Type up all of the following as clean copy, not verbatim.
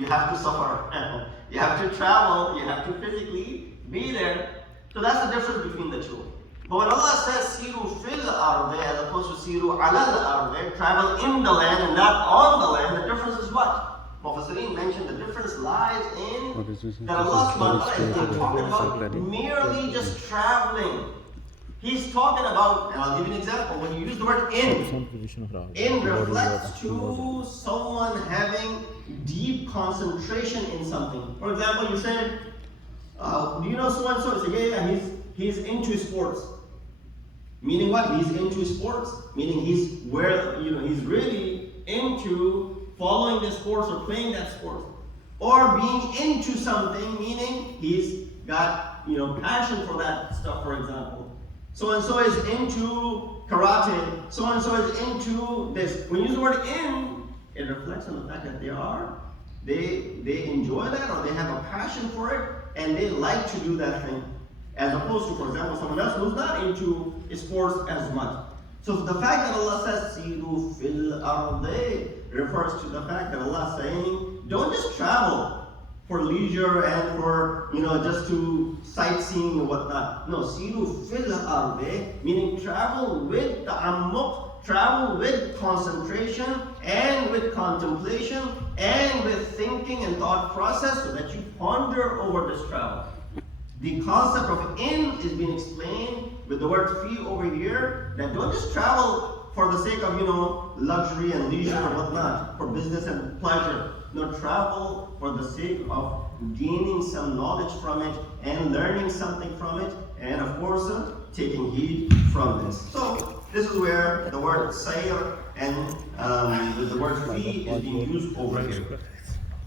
you have to suffer. You have to travel, you have to physically be there. So that's the difference between the two. But when Allah says siru fil ardi as opposed to siru alal ardi, travel in the land and not on the land, the difference is what? Mufassirin mentioned the difference lies in that Allah subhanahu wa ta'ala is not talking about merely just traveling. He's talking about, and I'll give you an example, when you use the word in reflects to someone having deep concentration in something. For example, you said, do you know so and so? You say, yeah, he's into sports. Meaning what? He's into sports. Meaning he's really into following the sports or playing that sport. Or being into something, meaning he's got passion for that stuff, for example. So and so is into karate, so and so is into this. When you use the word in, it reflects on the fact that they enjoy that or they have a passion for it and they like to do that thing. As opposed to, for example, someone else who's not into sports as much. So the fact that Allah says, Siru fil ardi, refers to the fact that Allah is saying, don't just travel for leisure and for, just to sightseeing and whatnot. No, Siru fil ardi, meaning travel with ta'ammuq, travel with concentration and with contemplation and with thinking and thought process so that you ponder over this travel. The concept of in is being explained with the word fi over here, that don't just travel for the sake of, luxury and leisure and whatnot, for business and pleasure. No, travel for the sake of gaining some knowledge from it and learning something from it, and of course, taking heed from this. So, this is where the word sayr and the word fi is being used over here.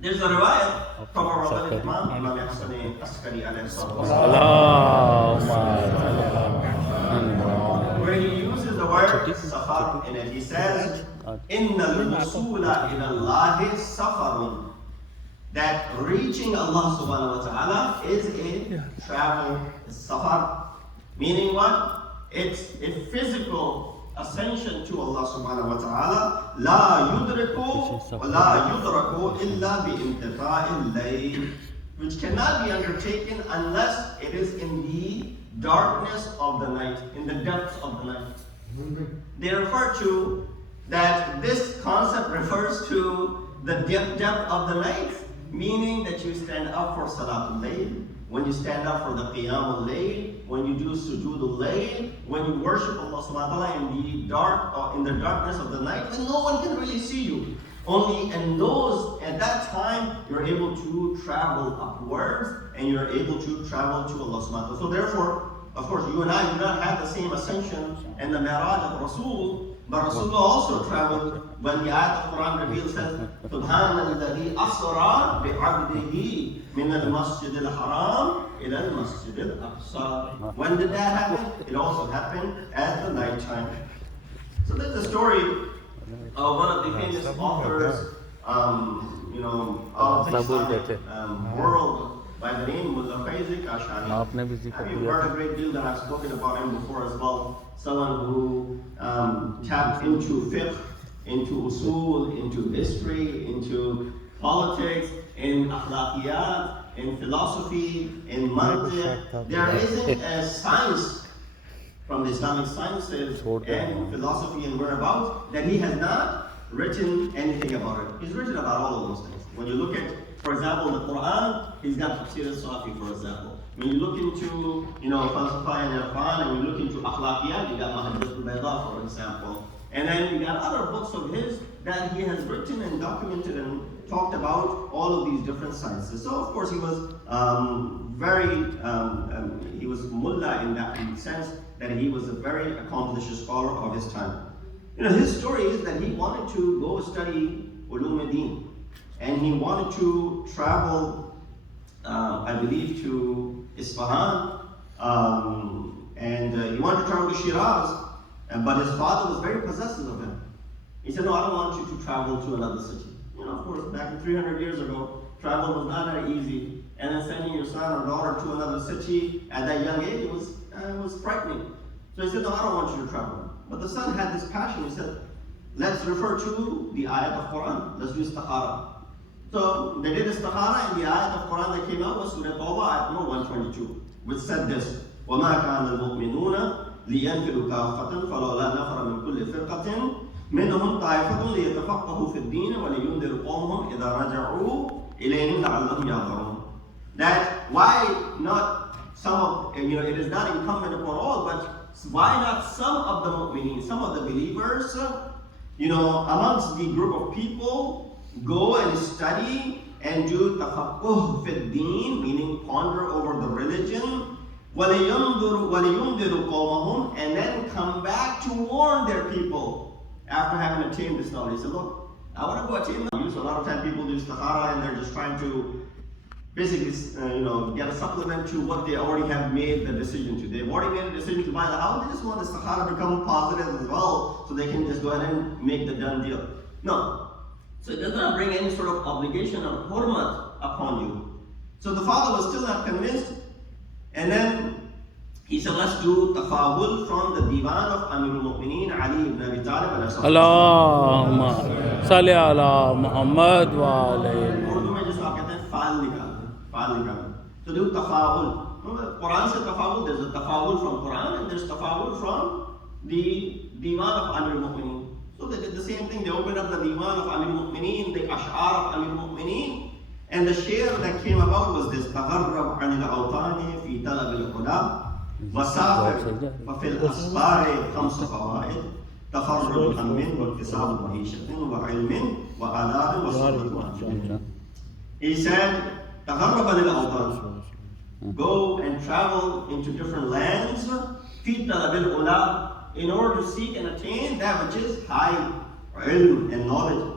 There's a riwayat from our beloved Imam Hassan Askari alayhi where he uses the word safar in it. He says, Inna al-wusula ila Allahi safarun. That reaching Allah subhanahu wa ta'ala is a travel, safar. Meaning what? It's a physical ascension to Allah subhanahu wa ta'ala. La yudriku wa la yudraku illa bi inqita'il layl, which cannot be undertaken unless it is in the darkness of the night, in the depths of the night. They refer to that this concept refers to the depth of the night, meaning that you stand up for Salatul Layl, when you stand up for the Qiyamul Layl, when you do Sujoodul Layl, when you worship Allah subhanahu wa ta'ala in the darkness of the night, when no one can really see you. Only at that time, you're able to travel upwards and you're able to travel to Allah subhanahu wa ta'ala. So therefore, of course, you and I do not have the same ascension and the Mi'raj of Rasul, but Rasulullah also traveled when the ayat of Quran reveals that Subhanallah asra bi'abdihi min al-masjid al-haram ila al-masjid al-aqsa. When did that happen? It also happened at the night time. So there's a story of one of the famous authors, of the world, by the name of Faizik Ash'ari. Have you heard a great deal that I've spoken about him before as well? Someone who tapped into fiqh, into usul, into history, into politics, in akhlaqiyat, in philosophy, in mantiq. There isn't a science from the Islamic sciences and philosophy and whereabouts that he has not written anything about it. He's written about all of those things. When you look at, for example, the Quran, he's got Tafsir al-Safi, for example. When you look into, Falsafa and Irfan, and you look into Akhlaqiyat, you got Mahajjat al-Bayda, for example. And then you got other books of his that he has written and documented and talked about all of these different sciences. So, of course, he was he was mullah in that sense, that he was a very accomplished scholar of his time. His story is that he wanted to go study Ulum al-Din. And he wanted to travel, I believe, to Isfahan, and he wanted to travel to Shiraz, but his father was very possessive of him. He said, no, I don't want you to travel to another city. Of course, back 300 years ago, travel was not that easy. And then sending your son or daughter to another city at that young age was frightening. So he said, no, I don't want you to travel. But the son had this passion. He said, let's refer to the ayat of Quran. Let's do istikhara. So they did istikhara, and the ayat of Quran that came out was Surah Tawbah, ayat number 122, which said this: وَمَا كَانَ الْمُؤْمِنُونَ لِيَنْفِرُوا كَافَّةً فَلَوْلَا نَفَرَ مِنْ كُلِّ فِرْقَةٍ مِنْهُمْ طَائِفَةٌ لِيَتَفَقَّهُوا فِي الدِّينِ وَلِيُنذِرُ قَوْمَهُمْ إِذَا رَجَعُوا إِلَيْهِمْ لَعَلَّهُمْ يَحْذَرُونَ. That why not some of, it is not incumbent upon all, but why not some of the mu'mineen, some of the believers, amongst the group of people, go and study and do tafaqquh fi din, meaning ponder over the religion, وَلِيُنذِرُ قَوْمَهُمْ, and then come back to warn their people after having attained this knowledge. So look, I want to go attain the use. A lot of time people do istikhara and they're just trying to basically, get a supplement to what they already have made the decision to. They've already made a decision to buy the house. They just want the istikhara to become positive as well, so they can just go ahead and make the done deal. No. So it does not bring any sort of obligation or hurmat upon you. So the father was still not convinced. And then he said, let's do tafawul from the divan of Amirul Mu'mineen Ali ibn Abi Talib. Allahumma salli ala Muhammad wa alayhi. Urdu mein jisko aap kehte hain faal nikalna. So do tafawul. Quran says tafawul. There's a tafawul from Quran and there's tafawul from the divan of Amirul Mu'mineen. So they did the same thing. They opened up the divan of Amirul Mu'mineen, the ash'ar of Amirul Mu'mineen. And the share that came about was this: تغرب عن الأوطان في طلب الهدى وسافر وفي الأسفار خمس فوائد تفرد هم واكتساب معيشة وعلم وآداب وصحبة. He said, تغرب عن الأوطان, go and travel into different lands في طلب الهدى, in order to seek and attain that which is high ilm and knowledge.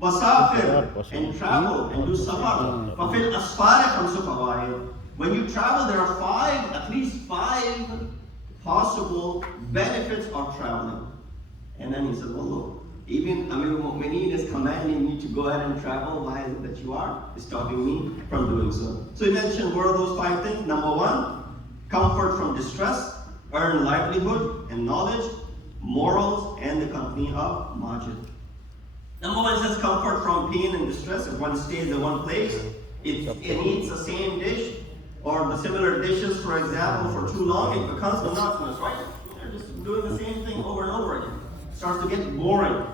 Wasafir, and travel and do safar. Fafil asfar khamsu fawaid. When you travel, there are at least five possible benefits of traveling. And then he said, well, look, even Amirul Mu'mineen is commanding me to go ahead and travel. Why is it that you are stopping me from doing so? So he mentioned, what are those five things? Number one, comfort from distress, earn livelihood and knowledge, morals, and the company of Majid. Number one, it says comfort from pain and distress. If one stays in one place, it eats the same dish or the similar dishes, for example, for too long, it becomes monotonous, right? They're just doing the same thing over and over again. It starts to get boring.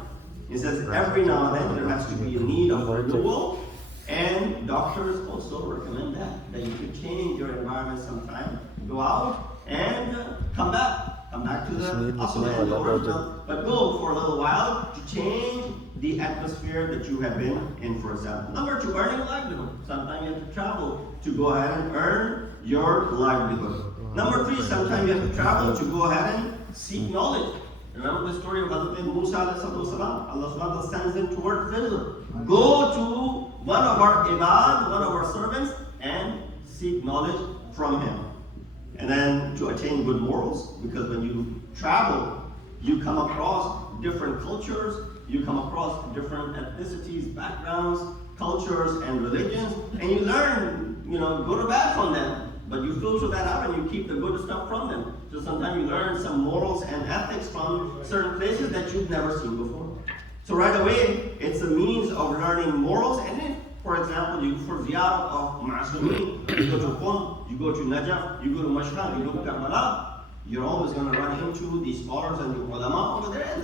He says every now and then there has to be a need of renewal, and doctors also recommend that you should change your environment sometime. Go out and come back to the upper and the original, but go for a little while to change the atmosphere that you have been in, for example. Number two, earning livelihood. Sometimes you have to travel to go ahead and earn your livelihood. Number three, sometimes you have to travel to go ahead and seek knowledge. Remember the story of Hazrat Musa alayhi salam? Allah subhanahu wa ta'ala sends him towards Israel. Go to one of our ibad, one of our servants, and seek knowledge from him. And then to attain good morals, because when you travel, you come across different cultures, you come across different ethnicities, backgrounds, cultures, and religions, and you learn, good or bad from them, but you filter that out and you keep the good stuff from them. So sometimes you learn some morals and ethics from certain places that you've never seen before. So right away, it's a means of learning morals, and if, for example, you go for ziyarah of Ma'asumin, you go to Qum, you go to Najaf, you go to Mashhad, you go to Karbala, you're always going to run into the scholars and the ulama over there,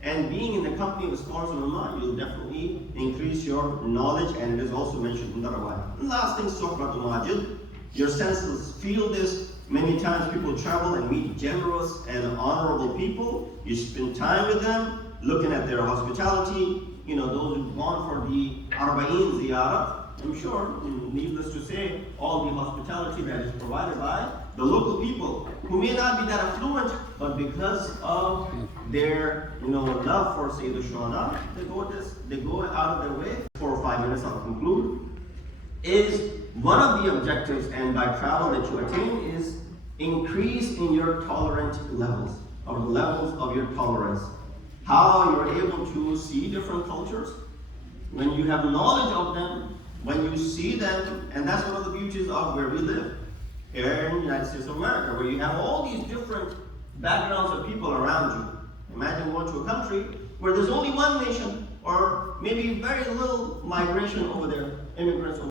and being in the company of scholars and ulama, you'll definitely increase your knowledge, and it is also mentioned in the Rawaya. And last thing, Suhbatul Majid, your senses feel this. Many times people travel and meet generous and honorable people. You spend time with them, looking at their hospitality. Those who've gone for the Arba'in ziyarah, I'm sure, needless to say, all the hospitality that is provided by the local people, who may not be that affluent, but because of their, love for Sayyid al-Shuhada, they go out of their way. 4 or 5 minutes, I'll conclude. Is one of the objectives, and by travel that you attain, is increase in your tolerant levels, or the levels of your tolerance. How you're able to see different cultures, when you have knowledge of them, when you see them, and that's one of the beauties of where we live, here in the United States of America, where you have all these different backgrounds of people around you. Imagine going to a country where there's only one nation, or maybe very little migration over there, immigrants over